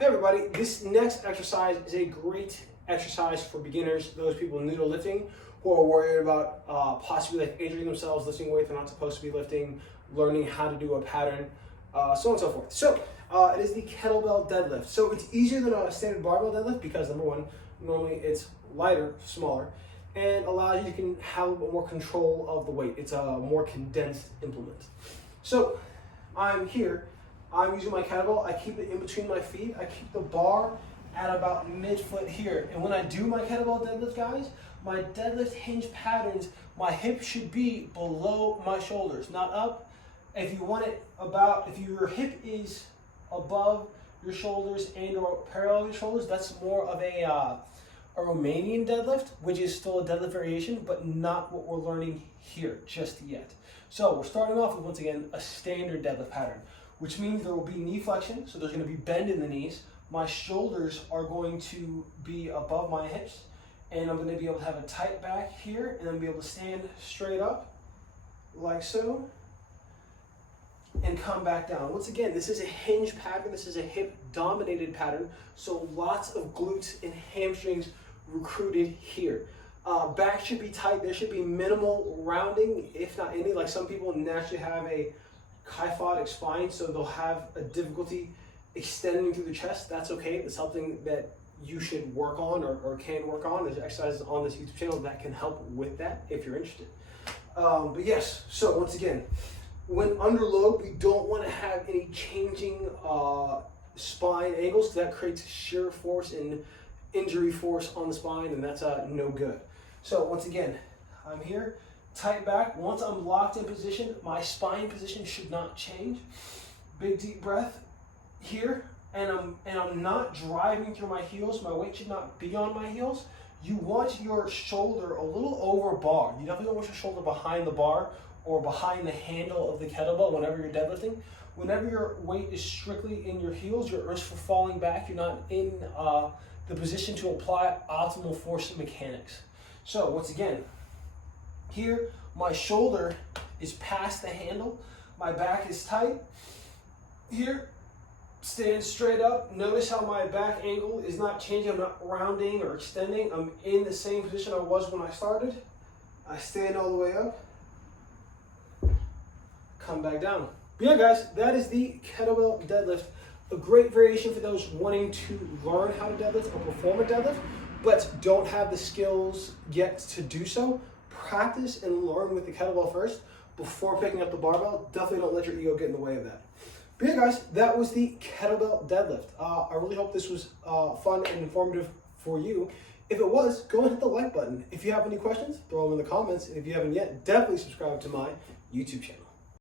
Hey everybody, this next exercise is a great exercise for beginners, those people new to lifting who are worried about possibly like injuring themselves, lifting weight they're not supposed to be lifting, learning how to do a pattern, so on and so forth. So it is the kettlebell deadlift. So it's easier than a standard barbell deadlift because number one, normally it's lighter, smaller, and allows you to have a little bit more control of the weight. It's a more condensed implement. So I'm here. I'm using my kettlebell. I keep it in between my feet. I keep the bar at about mid-foot here. And when I do my kettlebell deadlift, guys, my deadlift hinge patterns, my hip should be below my shoulders, not up. If you want it if your hip is above your shoulders and or parallel your shoulders, that's more of a Romanian deadlift, which is still a deadlift variation, but not what we're learning here just yet. So we're starting off with, once again, a standard deadlift pattern, which means there will be knee flexion, so there's going to be bend in the knees. My shoulders are going to be above my hips, and I'm going to be able to have a tight back here, and then be able to stand straight up, like so, and come back down. Once again, this is a hinge pattern, this is a hip-dominated pattern, so lots of glutes and hamstrings recruited here. Back should be tight, there should be minimal rounding, if not any. Like some people naturally have a kyphotic spine, so they'll have a difficulty extending through the chest. That's okay. It's something that you should work on or can work on. There's exercises on this YouTube channel that can help with that if you're interested. But yes, so once again, when under load, we don't want to have any changing spine angles, because that creates shear force and injury force on the spine, and that's no good. So once again, I'm here. Tight back. Once I'm locked in position, my spine position should not change. Big deep breath here, and I'm not driving through my heels. My weight should not be on my heels. You want your shoulder a little over bar. You definitely don't want your shoulder behind the bar or behind the handle of the kettlebell whenever you're deadlifting. Whenever your weight is strictly in your heels, you're at risk for falling back. You're not in the position to apply optimal force and mechanics. So once again, here, my shoulder is past the handle. My back is tight. Here, stand straight up. Notice how my back angle is not changing. I'm not rounding or extending. I'm in the same position I was when I started. I stand all the way up. Come back down. But yeah, guys, that is the kettlebell deadlift. A great variation for those wanting to learn how to deadlift or perform a deadlift, but don't have the skills yet to do so. Practice and learn with the kettlebell first before picking up the barbell. Definitely don't let your ego get in the way of that. But yeah, guys, that was the kettlebell deadlift. I really hope this was fun and informative for you. If it was, go and hit the like button. If you have any questions, throw them in the comments. And if you haven't yet, definitely subscribe to my YouTube channel.